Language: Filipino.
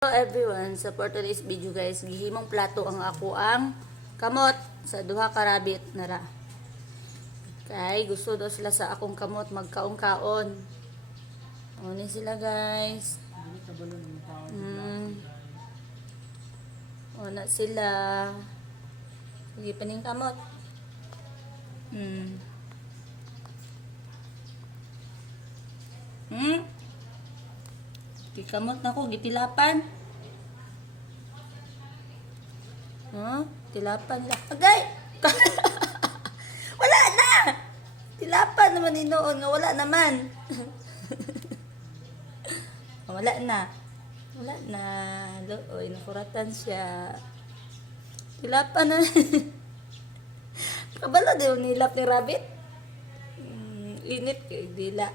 Hello everyone, sa for today's video guys, gihimong plato ang ako ang kamot sa duha ka rabbit nara. Kay gusto daw sila sa akong kamot magkaon-kaon. Oni sila guys. Mm. Ona sila. Sige paning kamot. Hmm. Hmm? Gikamot na ko, gitilapan. Huh? Tilapan lang. Agay! wala na! Tilapan naman ni noon nga wala naman. wala na. Wala na. Looy, nakuratan siya. Tilapan na. Din yung nilap ni Rabbit. Mm, init kay dila.